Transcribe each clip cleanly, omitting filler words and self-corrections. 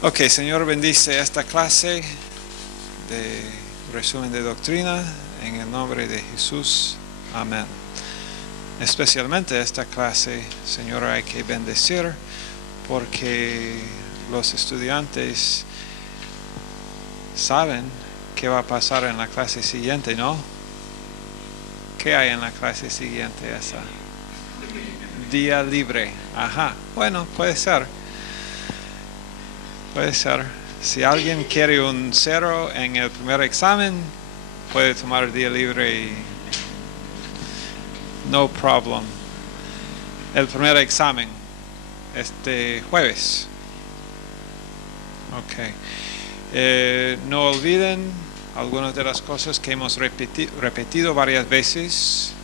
Ok, Señor, bendice esta clase de resumen de doctrina en el nombre de Jesús. Amén. Especialmente esta clase, Señor, hay que bendecir porque los estudiantes saben qué va a pasar en la clase siguiente, ¿no? ¿Qué hay en la clase siguiente esa? Día libre. Ajá. Bueno, puede ser. Puede ser. Si alguien quiere un 0 en el primer examen, puede tomar el día libre y no problem. El primer examen, este jueves. Ok. No olviden algunas de las cosas que hemos repetido varias veces.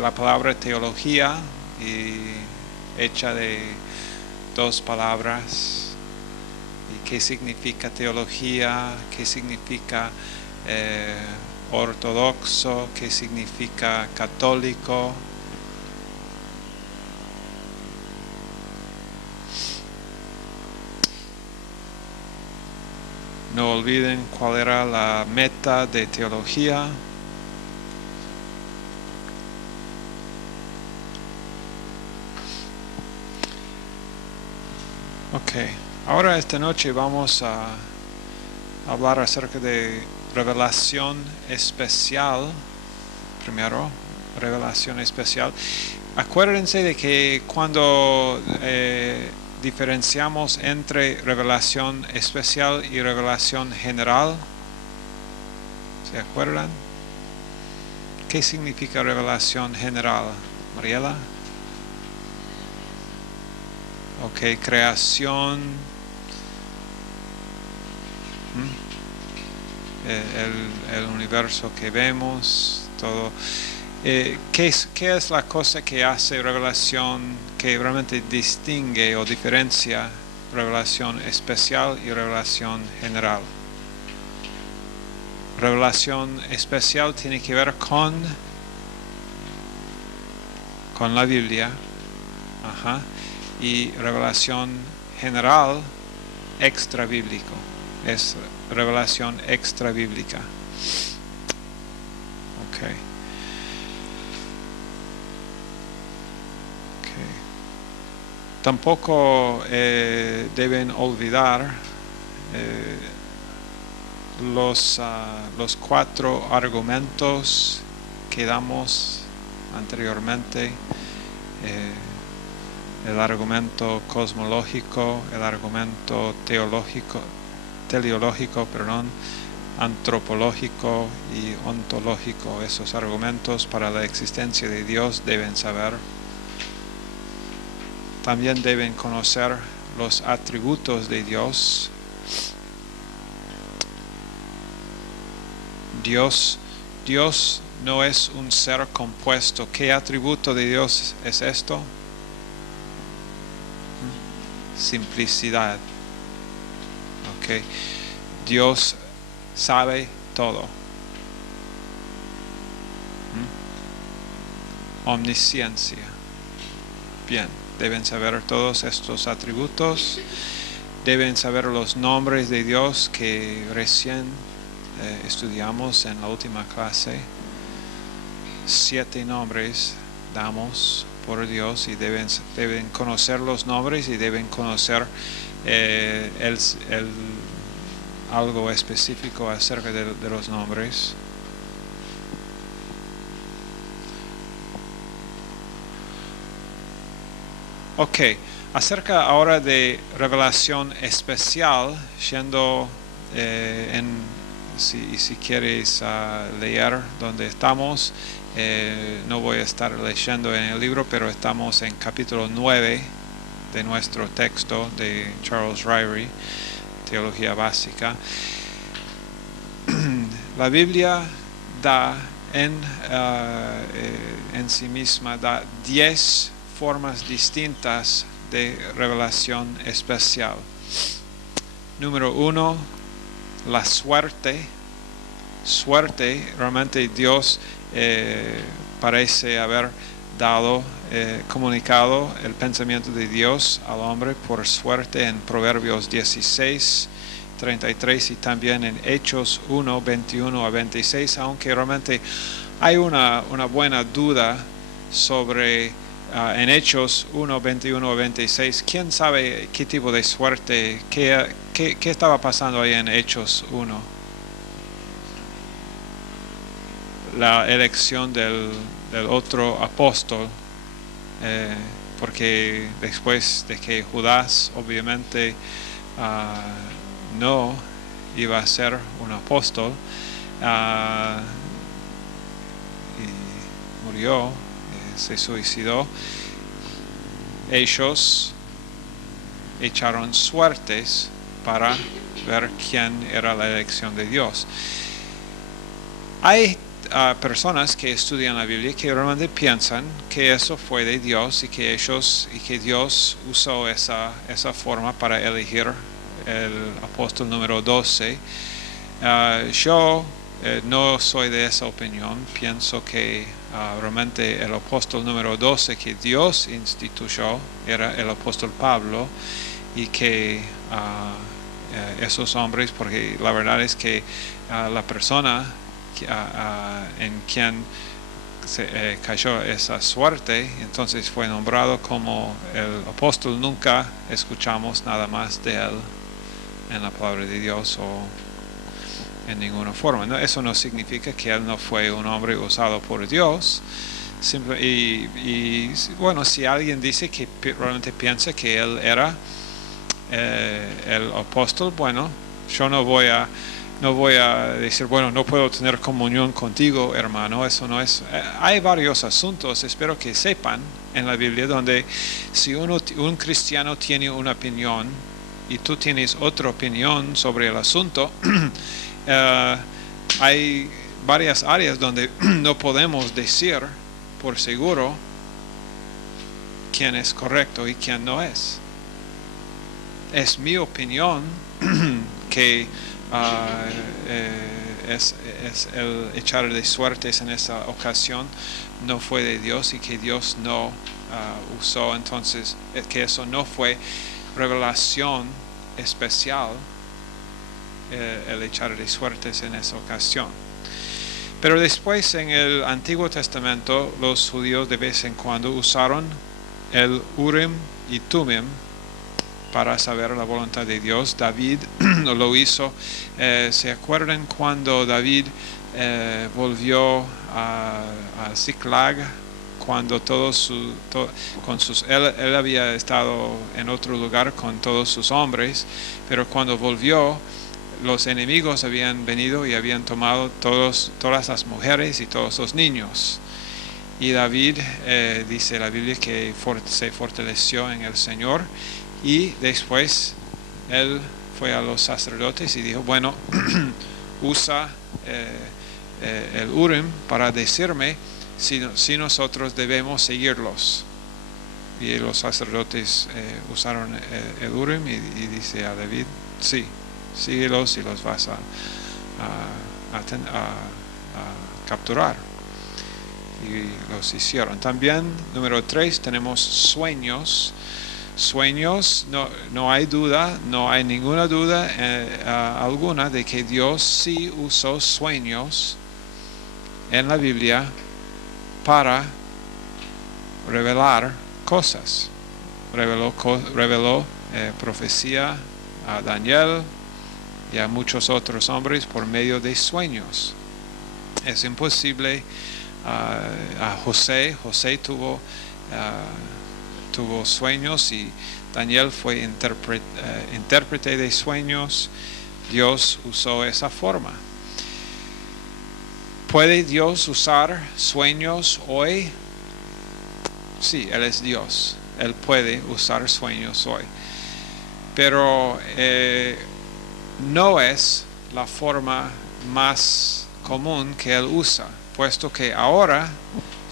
La palabra teología, hecha de dos palabras. ¿Y qué significa teología? ¿Qué significa ortodoxo? ¿Qué significa católico? No olviden cuál era la meta de teología. Ok, ahora esta noche vamos a hablar acerca de revelación especial. Primero, revelación especial. Acuérdense de que cuando diferenciamos entre revelación especial y revelación general, ¿se acuerdan? ¿Qué significa revelación general, Mariela? Ok, creación, el universo que vemos, todo. ¿Qué es la cosa que hace revelación, que realmente distingue o diferencia revelación especial y revelación general? Revelación especial tiene que ver con la Biblia. Ajá. Y revelación general, extra bíblico. Es revelación extra bíblica. Ok. Tampoco deben olvidar los 4 argumentos que damos anteriormente. El argumento cosmológico, el argumento teleológico, antropológico y ontológico. Esos argumentos para la existencia de Dios deben saber. También deben conocer los atributos de Dios. Dios no es un ser compuesto. ¿Qué atributo de Dios es esto? Simplicidad. Ok. Dios sabe todo. Omnisciencia. Bien, deben saber todos estos atributos. Deben saber los nombres de Dios que recién estudiamos en la última clase. 7 nombres damos por Dios y deben conocer los nombres y deben conocer algo específico acerca de los nombres. Ok, acerca ahora de revelación especial, yendo si quieres leer donde estamos, no voy a estar leyendo en el libro, pero estamos en capítulo 9 de nuestro texto de Charles Ryrie, Teología Básica. La Biblia da en sí misma, da 10 formas distintas de revelación especial. Número 1, la suerte. Realmente Dios parece haber comunicado el pensamiento de Dios al hombre por suerte en Proverbios 16, 33 y también en Hechos 1, 21 a 26, aunque realmente hay una buena duda sobre en Hechos 1, 21 a 26. ¿Quién sabe qué tipo de suerte, qué estaba pasando ahí en Hechos 1? La elección del otro apóstol, porque después de que Judas obviamente no iba a ser un apóstol y murió, se suicidó, ellos echaron suertes para ver quién era la elección de Dios. Hay personas que estudian la Biblia que realmente piensan que eso fue de Dios y que Dios usó esa forma para elegir el apóstol número 12. Yo no soy de esa opinión. Pienso que realmente el apóstol número 12 que Dios instituyó era el apóstol Pablo, y que esos hombres, porque la verdad es que la persona en quien se cayó esa suerte, entonces fue nombrado como el apóstol. Nunca escuchamos nada más de él en la palabra de Dios o en ninguna forma, ¿no? Eso no significa que él no fue un hombre usado por Dios. Y bueno, si alguien dice que realmente piensa que él era el apóstol, bueno, yo no voy a decir, bueno, no puedo tener comunión contigo, hermano. Eso no es. Hay varios asuntos, espero que sepan, en la Biblia, donde si un cristiano tiene una opinión y tú tienes otra opinión sobre el asunto, hay varias áreas donde no podemos decir por seguro quién es correcto y quién no es. Es mi opinión que es el echar de suertes en esa ocasión no fue de Dios y que Dios no usó, entonces que eso no fue revelación especial, el echar de suertes en esa ocasión. Pero después en el Antiguo Testamento los judíos de vez en cuando usaron el Urim y Tumim para saber la voluntad de Dios. David lo hizo. ¿Se acuerdan cuando David volvió a Ziklag? Cuando él había estado en otro lugar con todos sus hombres, pero cuando volvió, los enemigos habían venido y habían tomado todas las mujeres y todos los niños. Y David, dice la Biblia, que se fortaleció en el Señor. Y después él fue a los sacerdotes y dijo, bueno, usa el Urim para decirme si nosotros debemos seguirlos. Y los sacerdotes usaron el Urim y dice a David, sí, síguelos y los vas a capturar. Y los hicieron. También, número 3, tenemos sueños. Sueños, no hay duda, no hay ninguna duda alguna de que Dios sí usó sueños en la Biblia para revelar cosas. Reveló profecía a Daniel y a muchos otros hombres por medio de sueños. Es imposible. A José tuvo sueños, y Daniel fue intérprete de sueños. Dios usó esa forma. ¿Puede Dios usar sueños hoy? Sí, Él es Dios. Él puede usar sueños hoy. Pero no es la forma más común que Él usa, puesto que ahora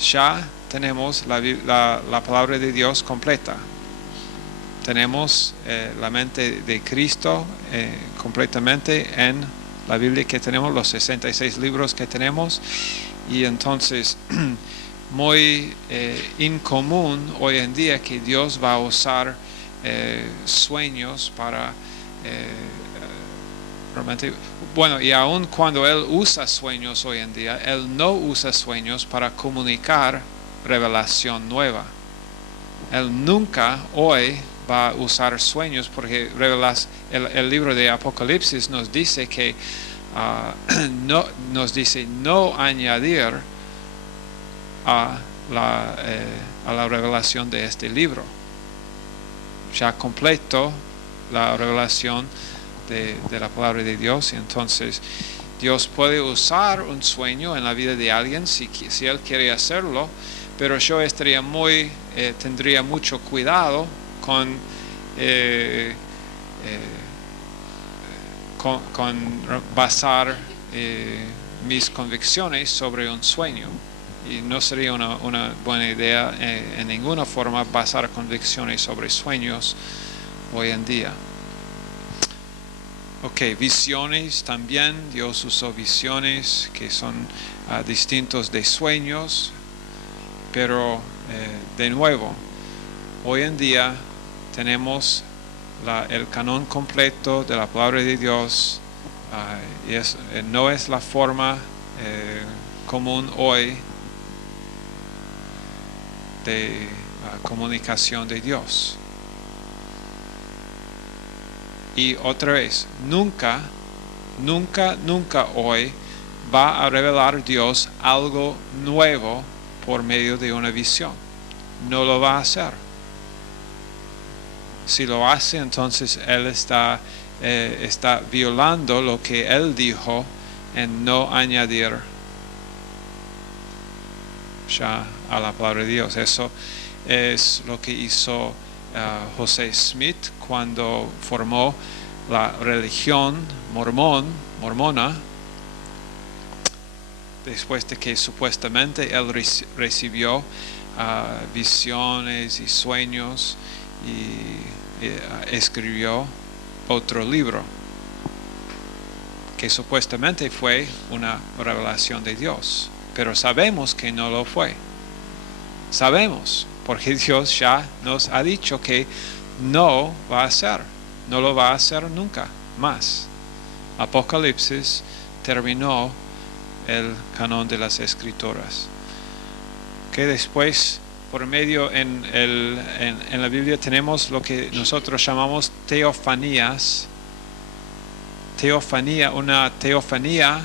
ya tenemos la palabra de Dios completa. Tenemos la mente de Cristo completamente en la Biblia que tenemos, los 66 libros que tenemos, y entonces muy incomún hoy en día que Dios va a usar sueños para realmente, bueno, y aun cuando Él usa sueños hoy en día, Él no usa sueños para comunicar revelación nueva. Él nunca hoy va a usar sueños porque el libro de Apocalipsis nos dice que no añadir a la revelación de este libro. Ya completo la revelación de la palabra de Dios, y entonces Dios puede usar un sueño en la vida de alguien si Él quiere hacerlo, pero yo tendría mucho cuidado con basar mis convicciones sobre un sueño. Y no sería una buena idea en ninguna forma basar convicciones sobre sueños hoy en día. Ok, visiones también. Dios usó visiones que son distintos de sueños, pero de nuevo, hoy en día tenemos el canon completo de la palabra de Dios, y no es la forma común hoy de comunicación de Dios. Y otra vez, nunca hoy va a revelar Dios algo nuevo por medio de una visión. No lo va a hacer. Si lo hace, entonces Él está violando lo que Él dijo en no añadir ya a la palabra de Dios. Eso es lo que hizo José Smith cuando formó la religión mormona, después de que supuestamente él recibió visiones y sueños y escribió otro libro que supuestamente fue una revelación de Dios, pero sabemos que no lo fue. Sabemos, porque Dios ya nos ha dicho que no va a hacer, no lo va a hacer nunca más. Apocalipsis terminó el canon de las Escrituras. Que después, por medio en la Biblia tenemos lo que nosotros llamamos teofanías. Una teofanía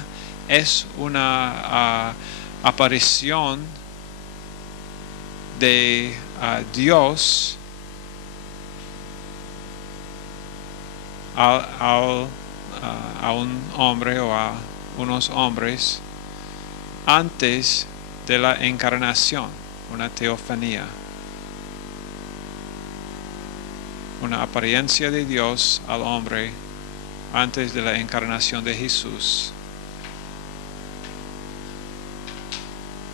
es una aparición de Dios a un hombre o a unos hombres antes de la encarnación, una teofanía, una apariencia de Dios al hombre antes de la encarnación de Jesús.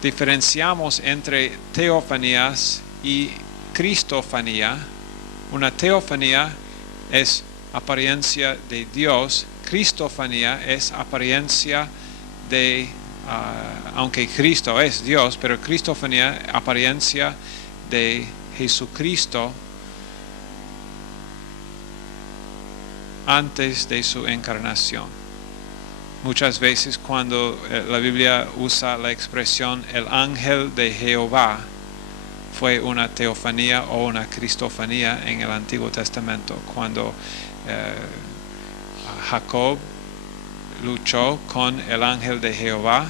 Diferenciamos entre teofanías y cristofanía. Una teofanía es apariencia de Dios. Cristofanía es apariencia de, aunque Cristo es Dios, pero cristofanía, apariencia de Jesucristo antes de su encarnación. Muchas veces cuando la Biblia usa la expresión el ángel de Jehová, fue una teofanía o una cristofanía en el Antiguo Testamento. Cuando Jacob luchó con el ángel de Jehová,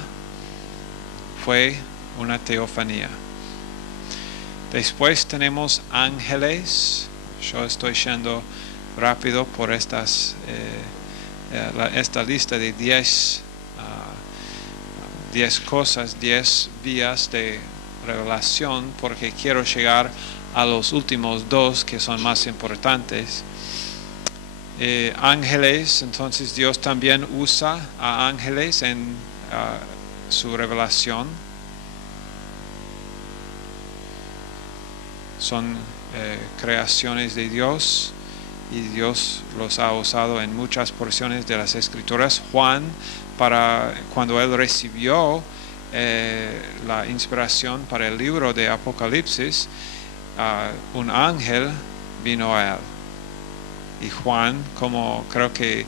fue una teofanía. Después tenemos ángeles. Yo estoy yendo rápido por esta lista de 10 cosas, 10 vías de revelación, porque quiero llegar a los últimos 2 que son más importantes. Ángeles, entonces Dios también usa a ángeles en su revelación. Son creaciones de Dios y Dios los ha usado en muchas porciones de las Escrituras. Juan, cuando él recibió la inspiración para el libro de Apocalipsis, un ángel vino a él. Y Juan, como creo que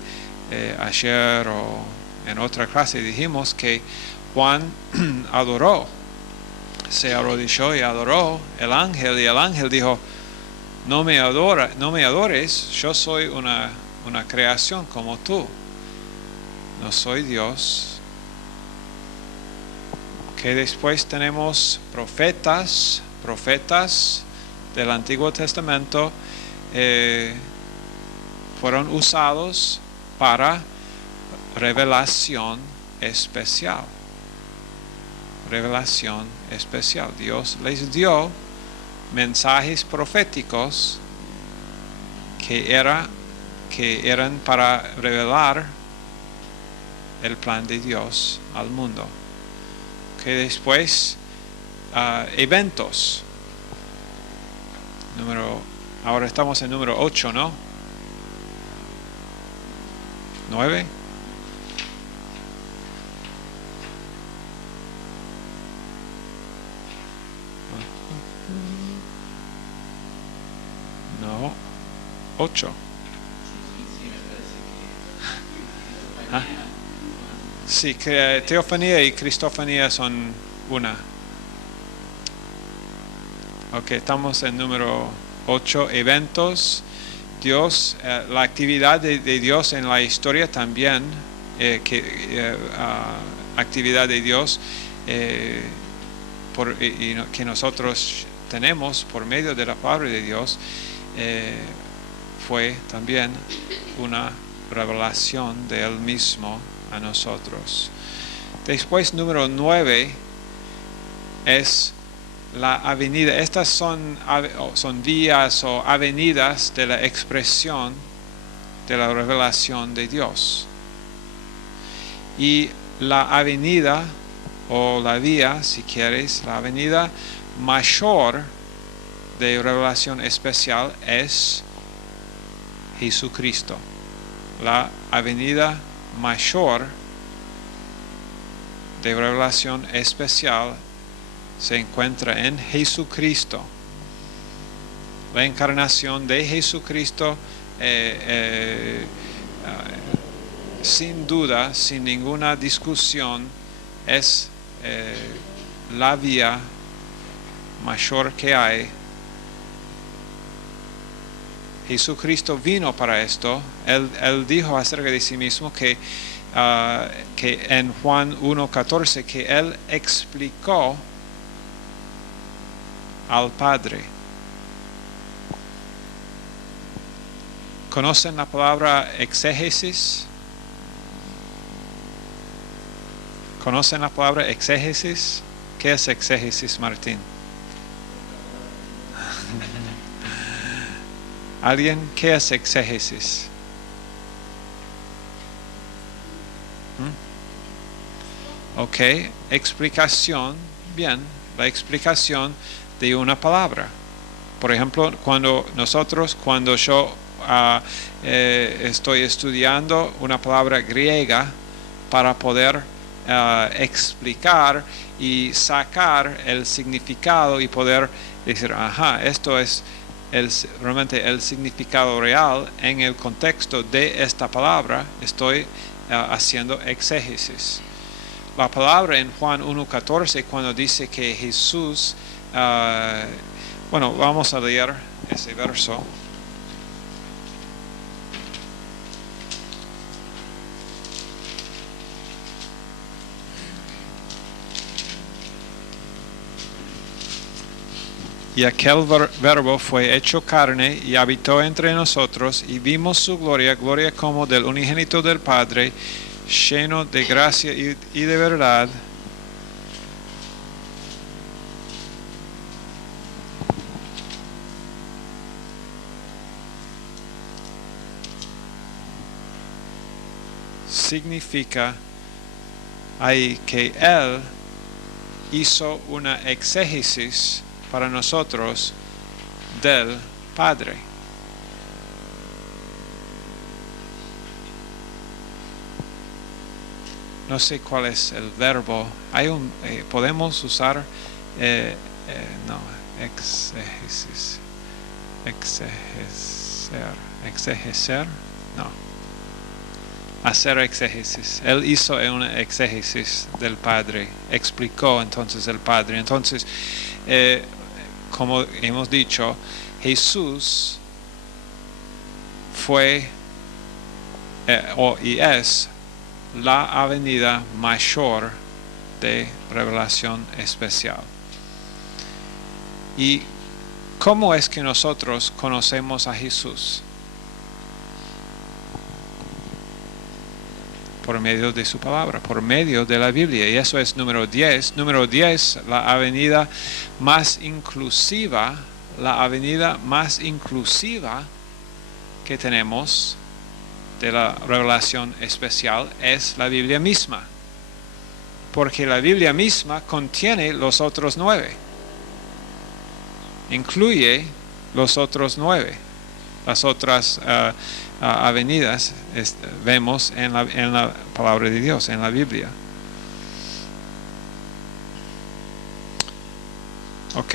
ayer o en otra clase dijimos que Juan adoró, se arrodilló y adoró el ángel, y el ángel dijo: no me adores, yo soy una creación como tú, no soy Dios. Que después tenemos profetas del Antiguo Testamento, fueron usados para revelación especial. Revelación especial. Dios les dio mensajes proféticos que eran para revelar el plan de Dios al mundo. Que después eventos. Ahora estamos en número 8, ¿no? 9. No, 8. ¿Ah? Sí, que teofanía y cristofanía son una. Ok, estamos en número 8, eventos. Dios, la actividad de Dios en la historia también, actividad de Dios que nosotros tenemos por medio de la palabra de Dios, fue también una revelación de Él mismo a nosotros. Después, número 9 es la avenida. Estas son vías o avenidas de la expresión de la revelación de Dios. Y la avenida o la vía, si quieres, la avenida mayor de revelación especial es Jesucristo. La avenida mayor de revelación especial se encuentra en Jesucristo. La encarnación de Jesucristo, sin duda, sin ninguna discusión, es la vía mayor que hay. Jesucristo vino para esto. Él dijo acerca de sí mismo que en Juan 1:14 que Él explicó al Padre. ¿Conocen la palabra exégesis? ¿Conocen la palabra exégesis? ¿Qué es exégesis, Martín? ¿Alguien? ¿Qué es exégesis? Ok, explicación. Bien, la explicación de una palabra. Por ejemplo, cuando yo estoy estudiando una palabra griega para poder explicar y sacar el significado y poder decir, esto es realmente el significado real en el contexto de esta palabra, estoy haciendo exégesis. La palabra en Juan 1:14, cuando dice que Jesús, vamos a leer ese verso. Y aquel verbo fue hecho carne y habitó entre nosotros, y vimos su gloria, gloria como del unigénito del Padre, lleno de gracia y de verdad. Significa ahí que Él hizo una exégesis para nosotros del Padre. no sé cuál es el verbo. Podemos usar, no, exegecer, no, hacer exégesis. Él hizo una exégesis del Padre, explicó entonces el Padre. Entonces, como hemos dicho, Jesús fue y es la avenida mayor de revelación especial. ¿Y cómo es que nosotros conocemos a Jesús? Por medio de su palabra, por medio de la Biblia. Y eso es número 10. Número 10, la avenida más inclusiva que tenemos de la revelación especial es la Biblia misma. Porque la Biblia misma contiene los otros 9. Incluye los otros 9. Las otras avenidas vemos en la palabra de Dios, en la Biblia. Ok.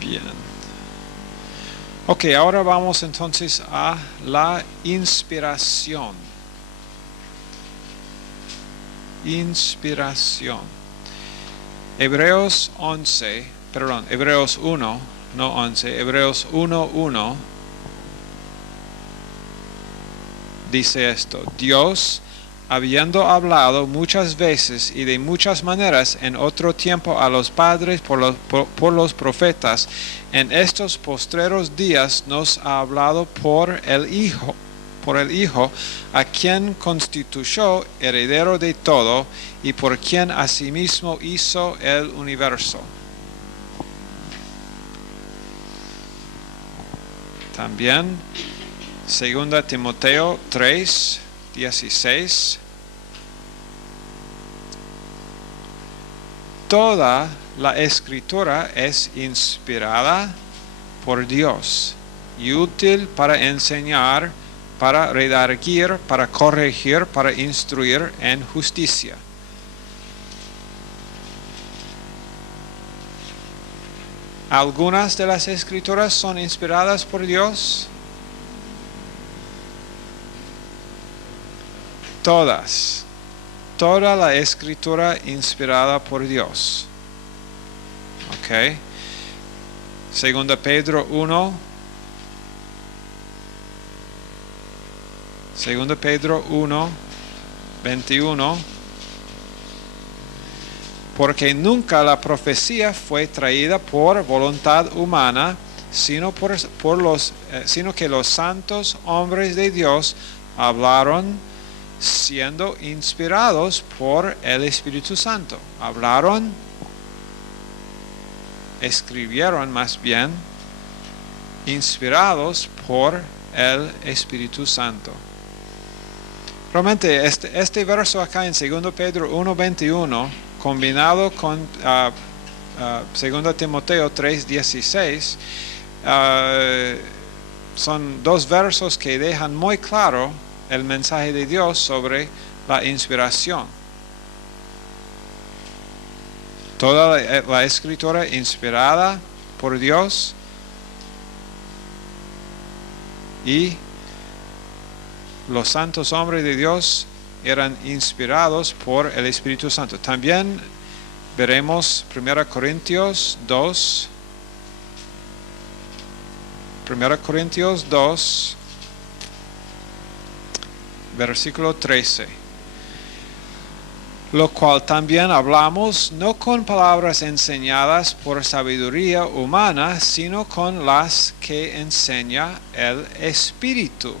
Bien. Ok, ahora vamos entonces a la inspiración. Inspiración. Hebreos 1, no 11, Hebreos 1:1 dice esto: Dios, habiendo hablado muchas veces y de muchas maneras en otro tiempo a los padres por los profetas, en estos postreros días nos ha hablado por el Hijo, a quien constituyó heredero de todo y por quien asimismo hizo el universo. También 2 Timoteo 3:16. Toda la escritura es inspirada por Dios y útil para enseñar, para redarguir, para corregir, para instruir en justicia. Algunas de las escrituras son inspiradas por Dios. Todas. Toda la escritura inspirada por Dios. Ok. 2 Pedro 1. 2 Pedro 1:21. Porque nunca la profecía fue traída por voluntad humana, sino que los santos hombres de Dios hablaron siendo inspirados por el Espíritu Santo. Escribieron más bien, inspirados por el Espíritu Santo. Realmente este verso acá en 2 Pedro 1:21, combinado con 2 Timoteo 3:16, son dos versos que dejan muy claro el mensaje de Dios sobre la inspiración. Toda la escritura inspirada por Dios y los santos hombres de Dios eran inspirados por el Espíritu Santo. También veremos 1 Corintios 2, versículo 13. Lo cual también hablamos no con palabras enseñadas por sabiduría humana, sino con las que enseña el Espíritu.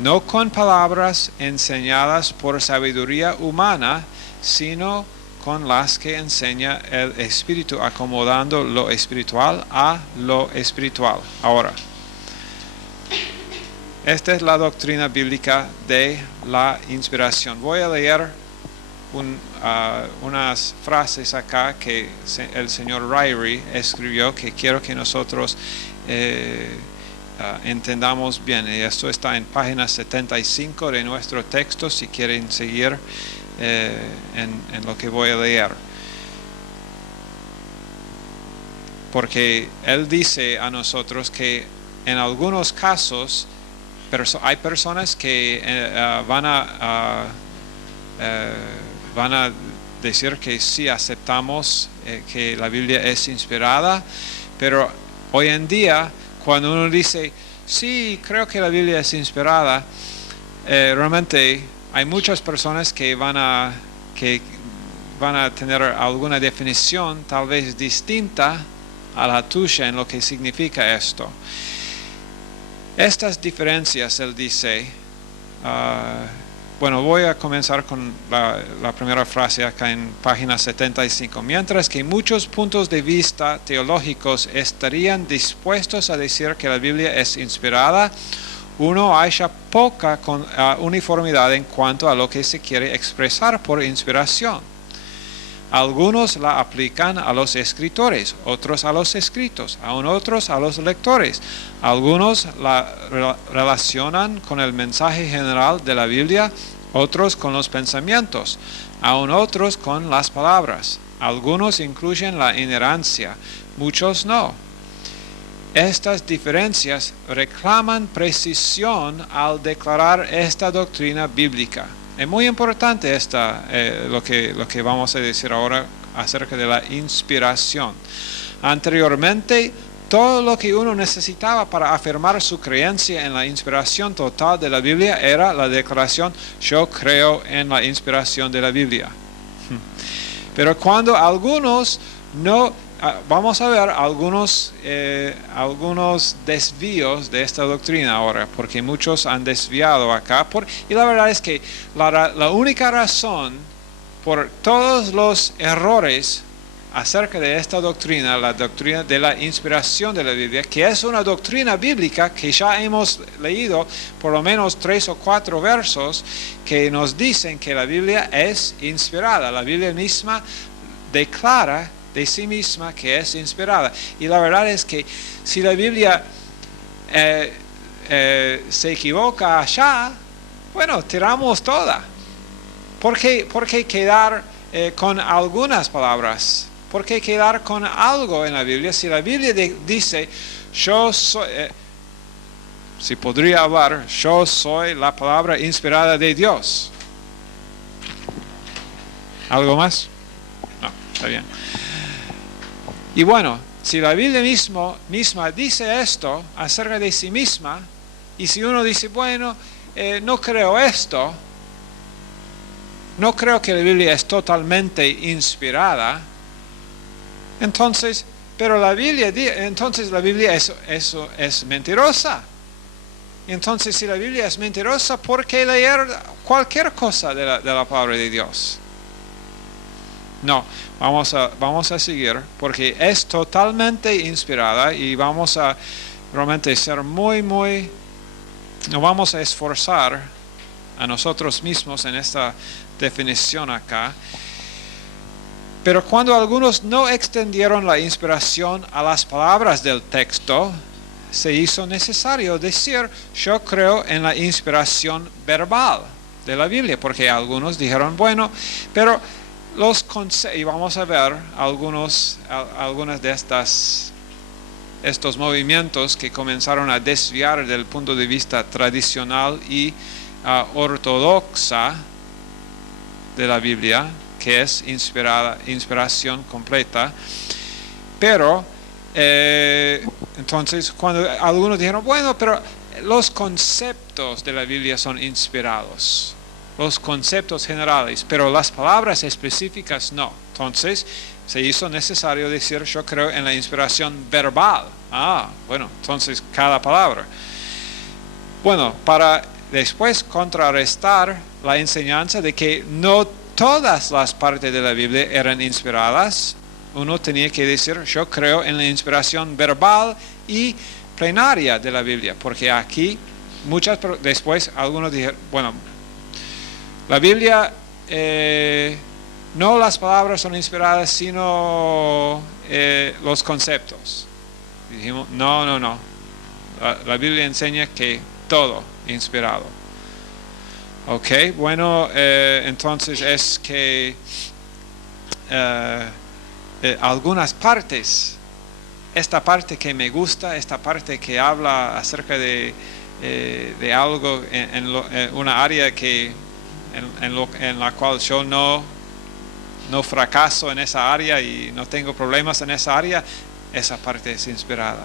No con palabras enseñadas por sabiduría humana, sino con las que enseña el Espíritu, acomodando lo espiritual a lo espiritual. Ahora, esta es la doctrina bíblica de la inspiración. Voy a leer unas frases acá que el señor Ryrie escribió que quiero que nosotros entendamos bien. Y esto está en página 75 de nuestro texto, si quieren seguir en lo que voy a leer. Porque él dice a nosotros que en algunos casos hay personas que van a decir que sí aceptamos que la Biblia es inspirada, pero hoy en día cuando uno dice sí, creo que la Biblia es inspirada, realmente hay muchas personas que van a tener alguna definición tal vez distinta a la tuya en lo que significa esto. Estas diferencias, él dice, bueno, voy a comenzar con la primera frase acá en página 75. Mientras que muchos puntos de vista teológicos estarían dispuestos a decir que la Biblia es inspirada, uno halla poca uniformidad en cuanto a lo que se quiere expresar por inspiración. Algunos la aplican a los escritores, otros a los escritos, aún otros a los lectores. Algunos la relacionan con el mensaje general de la Biblia, otros con los pensamientos, aún otros con las palabras. Algunos incluyen la inerrancia, muchos no. Estas diferencias reclaman precisión al declarar esta doctrina bíblica. Es muy importante lo que vamos a decir ahora acerca de la inspiración. Anteriormente, todo lo que uno necesitaba para afirmar su creencia en la inspiración total de la Biblia era la declaración: yo creo en la inspiración de la Biblia. Pero cuando algunos vamos a ver algunos desvíos de esta doctrina ahora, porque muchos han desviado acá. Y la verdad es que la única razón por todos los errores acerca de esta doctrina, la doctrina de la inspiración de la Biblia, que es una doctrina bíblica que ya hemos leído por lo menos 3 o 4 versos que nos dicen que la Biblia es inspirada. La Biblia misma declara de sí misma que es inspirada. Y la verdad es que si la Biblia se equivoca allá, bueno, tiramos toda. ¿Por qué quedar con algunas palabras? ¿Por qué quedar con algo en la Biblia? Si la Biblia dice, yo soy, si podría hablar, yo soy la palabra inspirada de Dios. ¿Algo más? No, está bien. Y bueno, si la Biblia misma dice esto acerca de sí misma, y si uno dice, bueno, no creo esto, no creo que la Biblia es totalmente inspirada, entonces la Biblia es mentirosa. Entonces, si la Biblia es mentirosa, ¿por qué leer cualquier cosa de la palabra de Dios? No, vamos a seguir, porque es totalmente inspirada y vamos a realmente ser nos vamos a esforzar a nosotros mismos en esta definición acá. Pero cuando algunos no extendieron la inspiración a las palabras del texto, se hizo necesario decir, yo creo en la inspiración verbal de la Biblia, porque algunos dijeron, bueno, pero y vamos a ver algunas de estos movimientos que comenzaron a desviar del punto de vista tradicional y ortodoxa de la Biblia, que es inspiración completa. Pero entonces cuando algunos dijeron, bueno, pero los conceptos de la Biblia son inspirados, los conceptos generales, pero las palabras específicas no. Entonces se hizo necesario decir, yo creo en la inspiración verbal. Bueno, entonces cada palabra. Bueno, para después contrarrestar la enseñanza de que no todas las partes de la Biblia eran inspiradas, uno tenía que decir, yo creo en la inspiración verbal y plenaria de la Biblia, porque aquí después algunos dijeron, bueno, la Biblia no las palabras son inspiradas, sino los conceptos. Dijimos, no. La Biblia enseña que todo inspirado. Ok, bueno, entonces es que algunas partes, esta parte que me gusta, esta parte que habla acerca de algo en una área que en la cual yo no fracaso en esa área y no tengo problemas en esa área, esa parte es inspirada.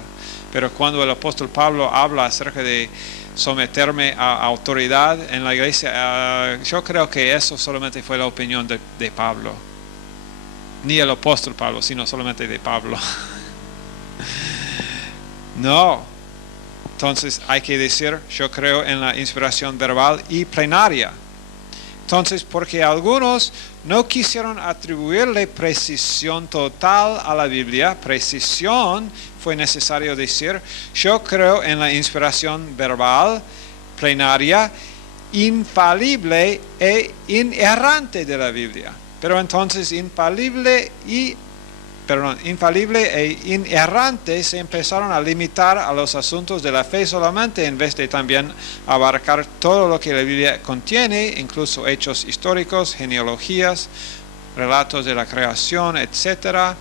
Pero cuando el apóstol Pablo habla acerca de someterme a autoridad en la iglesia, yo creo que eso solamente fue la opinión de Pablo. Ni el apóstol Pablo, sino solamente de Pablo. No. Entonces hay que decir, yo creo en la inspiración verbal y plenaria. Entonces, porque algunos no quisieron atribuirle precisión total a la Biblia, precisión fue necesario decir, yo creo en la inspiración verbal, plenaria, infalible e inerrante de la Biblia. Pero entonces infalible e inerrante se empezaron a limitar a los asuntos de la fe solamente, en vez de también abarcar todo lo que la Biblia contiene, incluso hechos históricos, genealogías, relatos de la creación, etc.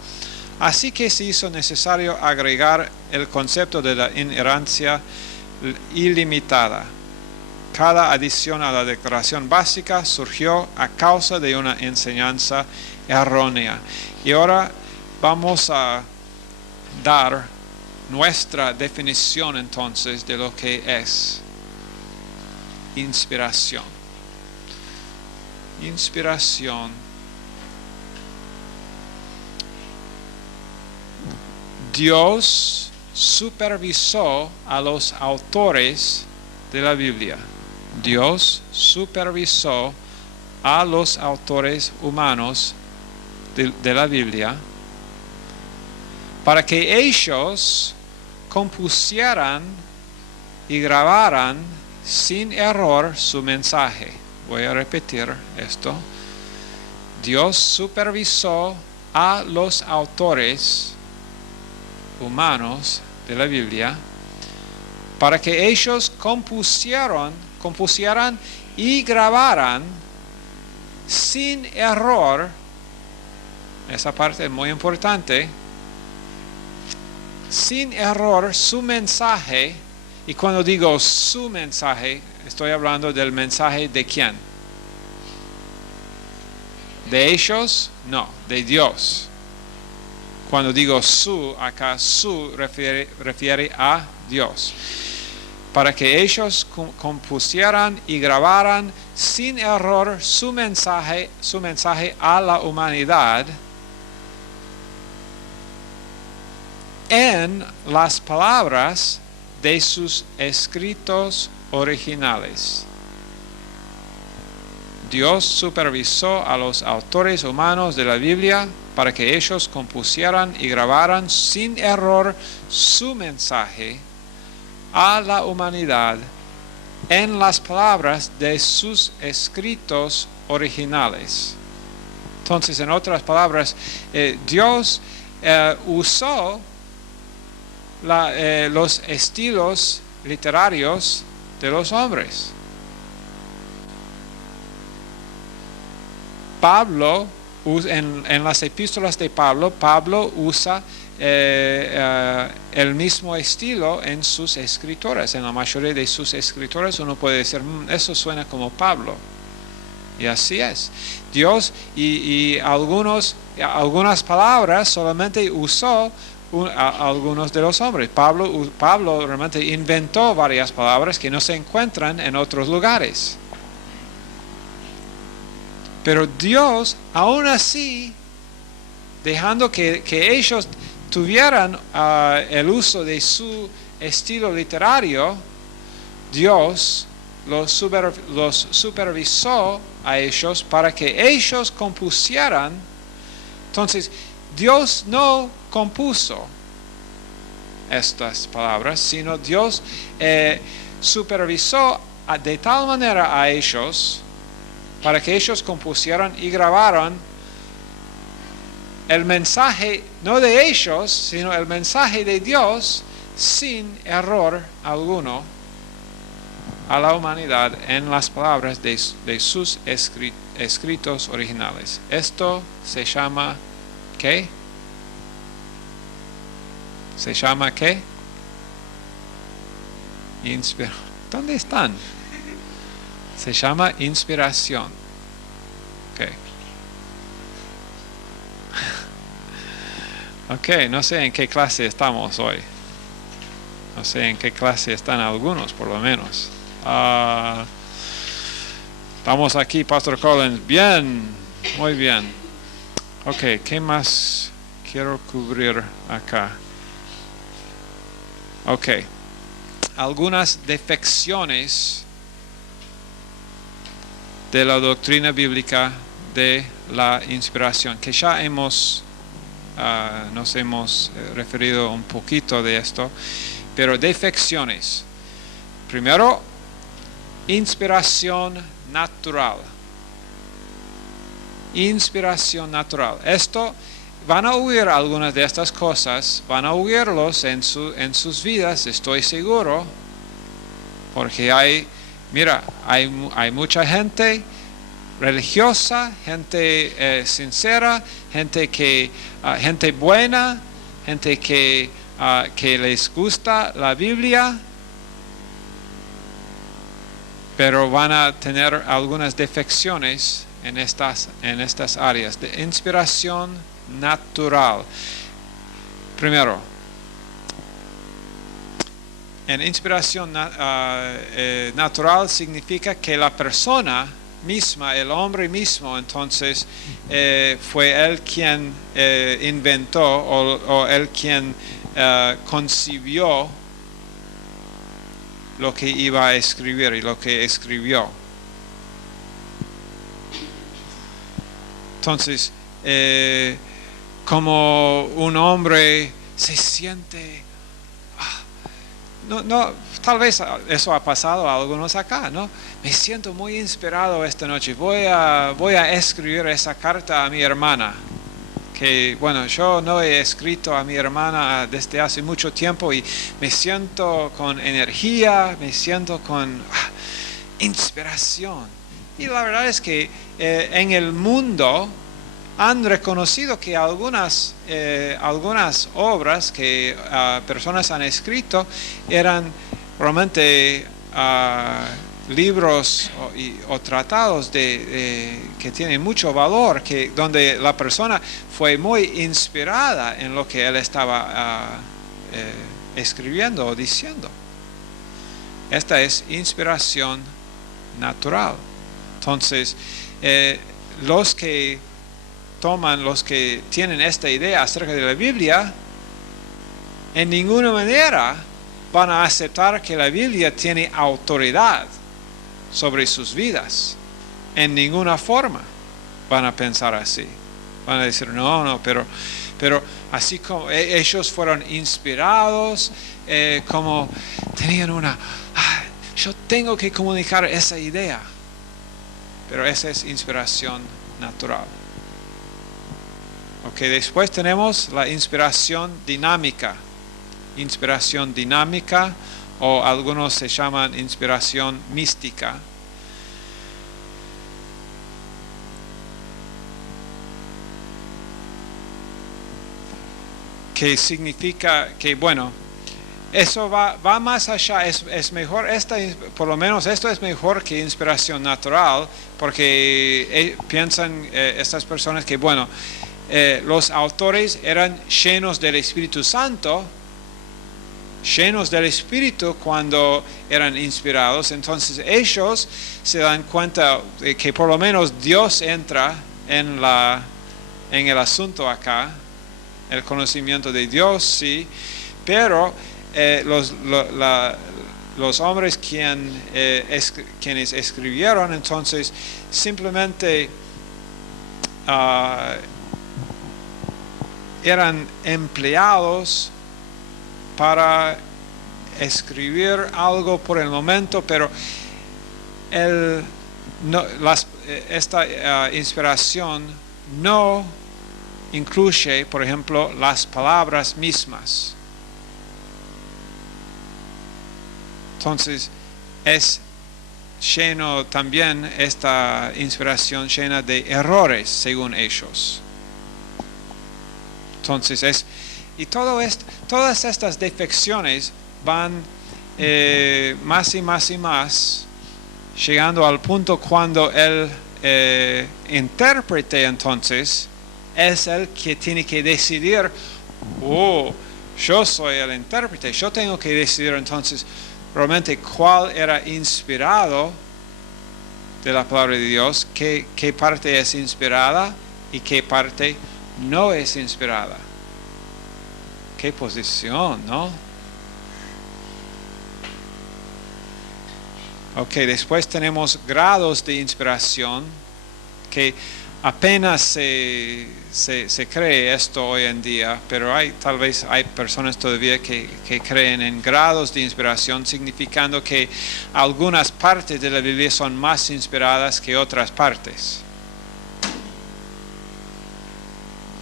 Así que se hizo necesario agregar el concepto de la inerrancia ilimitada. Cada adición a la declaración básica surgió a causa de una enseñanza errónea. Y ahora vamos a dar nuestra definición entonces de lo que es inspiración. Inspiración. Dios supervisó a los autores de la Biblia. Dios supervisó a los autores humanos de la Biblia para que ellos compusieran y grabaran sin error su mensaje. Voy a repetir esto. Dios supervisó a los autores humanos de la Biblia para que ellos compusieran y grabaran sin error. Esa parte es muy importante. Sin error su mensaje. Y cuando digo su mensaje, estoy hablando del mensaje de ¿quién? ¿De ellos? No, de Dios. Cuando digo su, acá su refiere a Dios. Para que ellos compusieran y grabaran sin error su mensaje a la humanidad en las palabras de sus escritos originales. Dios supervisó a los autores humanos de la Biblia para que ellos compusieran y grabaran sin error su mensaje a la humanidad en las palabras de sus escritos originales. Entonces, en otras palabras, Dios usó los estilos literarios de los hombres. Pablo, en las epístolas de Pablo usa el mismo estilo en sus escritores. En la mayoría de sus escritores uno puede decir, eso suena como Pablo. Y así es. Dios y algunas palabras solamente usó algunos de los hombres. Pablo realmente inventó varias palabras que no se encuentran en otros lugares. Pero Dios, aún así, dejando que ellos tuvieran el uso de su estilo literario, Dios los supervisó a ellos para que ellos compusieran. Entonces, Dios no compuso estas palabras, sino Dios supervisó de tal manera a ellos para que ellos compusieran y grabaran el mensaje, no de ellos, sino el mensaje de Dios sin error alguno a la humanidad en las palabras de sus escritos originales. Esto se llama ¿qué? ¿Se llama qué? ¿Dónde están? Se llama inspiración. Okay. Ok, no sé en qué clase estamos hoy. No sé en qué clase están algunos, por lo menos. Estamos aquí, Pastor Collins. Bien, muy bien. Ok, ¿qué más quiero cubrir acá? Ok, algunas defecciones de la doctrina bíblica de la inspiración, que ya nos hemos referido un poquito de esto, pero defecciones. Primero, inspiración natural. Inspiración natural. Esto, van a oír algunas de estas cosas, van a oírlos en sus vidas, estoy seguro, porque hay mucha gente religiosa, gente sincera, gente buena, gente que les gusta la Biblia, pero van a tener algunas defecciones en estas áreas de inspiración natural. Primero, en inspiración natural significa que la persona misma, el hombre mismo, entonces fue él quien inventó o él quien concibió lo que iba a escribir y lo que escribió. Entonces, como un hombre se siente, tal vez eso ha pasado a algunos acá, ¿no? Me siento muy inspirado esta noche, voy a escribir esa carta a mi hermana, que bueno, yo no he escrito a mi hermana desde hace mucho tiempo y me siento con energía, me siento con inspiración. Y la verdad es que en el mundo han reconocido que algunas obras que personas han escrito eran realmente libros o tratados que tienen mucho valor, donde la persona fue muy inspirada en lo que él estaba escribiendo o diciendo. Esta es inspiración natural. Entonces, los que tienen esta idea acerca de la Biblia, en ninguna manera van a aceptar que la Biblia tiene autoridad sobre sus vidas. En ninguna forma van a pensar así. Van a decir, no, pero así como ellos fueron inspirados, como tenían yo tengo que comunicar esa idea. Pero esa es inspiración natural. Ok, después tenemos la inspiración dinámica. Inspiración dinámica, o algunos se llaman inspiración mística. Que significa que, bueno, eso va más allá, es mejor, por lo menos esto es mejor que inspiración natural, porque piensan estas personas que, bueno, los autores eran llenos del Espíritu Santo, llenos del Espíritu cuando eran inspirados. Entonces ellos se dan cuenta de que por lo menos Dios entra en el asunto acá, el conocimiento de Dios, sí, pero los hombres quienes escribieron, entonces simplemente eran empleados para escribir algo por el momento, pero esta inspiración no incluye, por ejemplo, las palabras mismas. Entonces, es lleno también esta inspiración llena de errores según ellos. Entonces, todas estas defecciones van más y más y más, llegando al punto cuando el intérprete entonces es el que tiene que decidir, yo soy el intérprete, yo tengo que decidir entonces realmente cuál era inspirado de la palabra de Dios, qué parte es inspirada y qué parte no es inspirada. Qué posición, ¿no? Ok, después tenemos grados de inspiración, que apenas se cree esto hoy en día, pero tal vez hay personas todavía que creen en grados de inspiración, significando que algunas partes de la Biblia son más inspiradas que otras partes.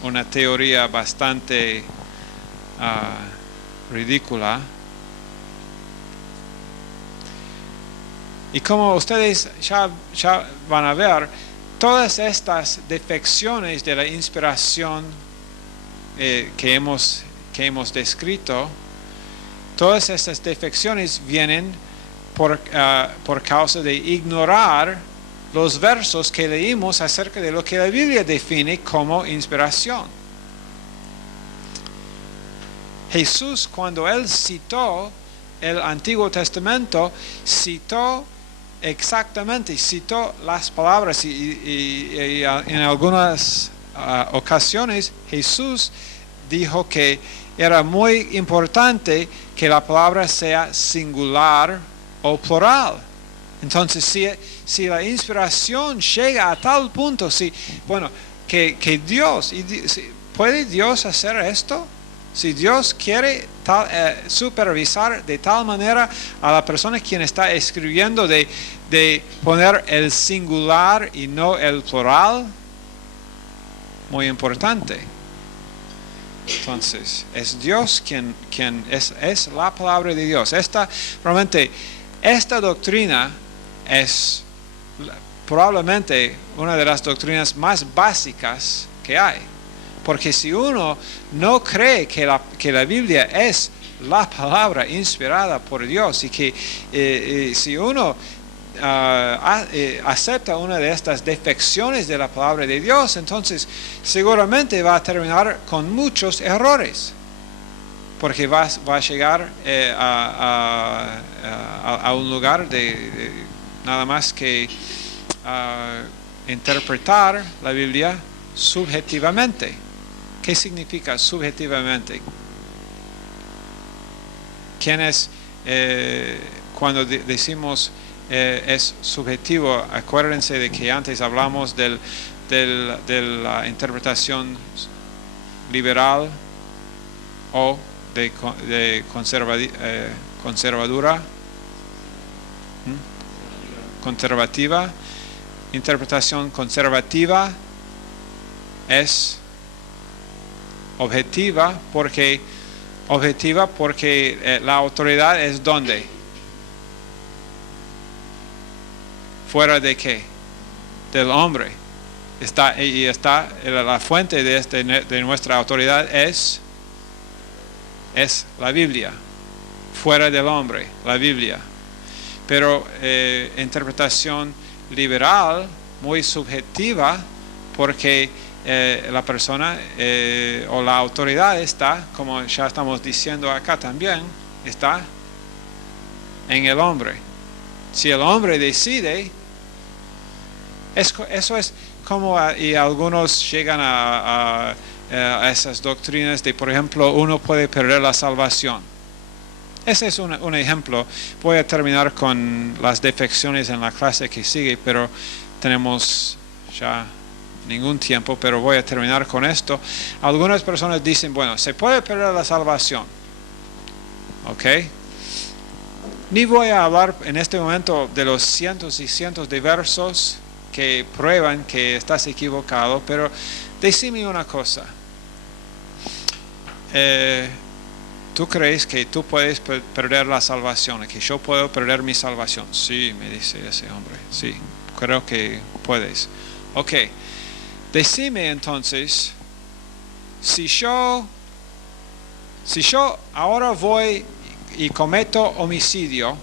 Una teoría bastante ridícula. Y como ustedes ya van a ver, todas estas defecciones de la inspiración que hemos descrito, todas estas defecciones vienen por causa de ignorar los versos que leímos acerca de lo que la Biblia define como inspiración. Jesús, cuando él citó el Antiguo Testamento, citó las palabras y en algunas ocasiones Jesús dijo que era muy importante que la palabra sea singular o plural. Entonces, si la inspiración llega a tal punto, que Dios, ¿puede Dios hacer esto? Si Dios quiere supervisar de tal manera a la persona quien está escribiendo de poner el singular y no el plural, muy importante. Entonces, es Dios quien es la palabra de Dios. Realmente, esta doctrina es probablemente una de las doctrinas más básicas que hay. Porque si uno no cree que la Biblia es la palabra inspirada por Dios y que si uno acepta una de estas defecciones de la palabra de Dios, entonces seguramente va a terminar con muchos errores. Porque va a llegar a un lugar de nada más que interpretar la Biblia subjetivamente. ¿Qué significa subjetivamente? ¿Quién es, cuando decimos es subjetivo? Acuérdense de que antes hablamos de la interpretación liberal o de conservativa. Interpretación conservativa es objetiva porque la autoridad es ¿dónde? ¿Fuera de qué? Del hombre. Está la fuente de nuestra autoridad es la Biblia. Fuera del hombre, la Biblia. Pero interpretación liberal, muy subjetiva, porque la persona o la autoridad está, como ya estamos diciendo acá también, está en el hombre. Si el hombre decide, eso es como, y algunos llegan a esas doctrinas de, por ejemplo, uno puede perder la salvación. Ese es un ejemplo. Voy a terminar con las defecciones en la clase que sigue, pero tenemos ya ningún tiempo, pero voy a terminar con esto. Algunas personas dicen, bueno, se puede perder la salvación. ¿Ok? Ni voy a hablar en este momento de los cientos y cientos de versos que prueban que estás equivocado, pero decime una cosa. ¿Tú crees que tú puedes perder la salvación? ¿Que yo puedo perder mi salvación? Sí, me dice ese hombre. Sí, creo que puedes. Ok. Decime entonces, si yo ahora voy y cometo homicidio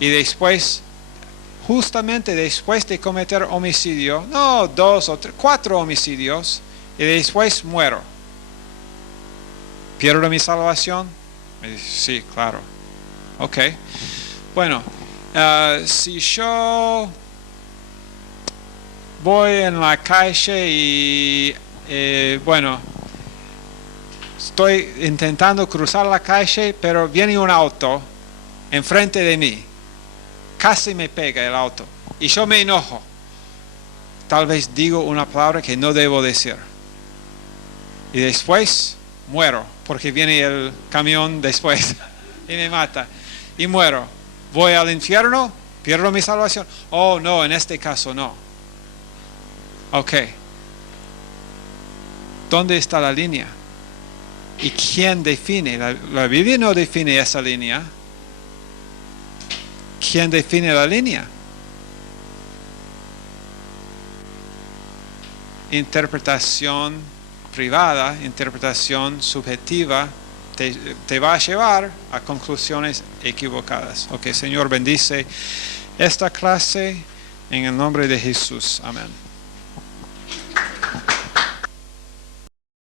y después, justamente después de cometer homicidio, no 2 o 3, 4 homicidios, y después muero, ¿pierdo mi salvación? Me dice, sí, claro. Ok. Bueno, si yo voy en la calle y, bueno, estoy intentando cruzar la calle, pero viene un auto enfrente de mí. Casi me pega el auto. Y yo me enojo. Tal vez digo una palabra que no debo decir. Y después muero, porque viene el camión después y me mata. Y muero. ¿Voy al infierno? ¿Pierdo mi salvación? Oh, no, en este caso no. Ok. ¿Dónde está la línea? ¿Y quién define? La Biblia no define esa línea. ¿Quién define la línea? Interpretación privada, interpretación subjetiva, te va a llevar a conclusiones equivocadas. Ok, Señor, bendice esta clase en el nombre de Jesús. Amén.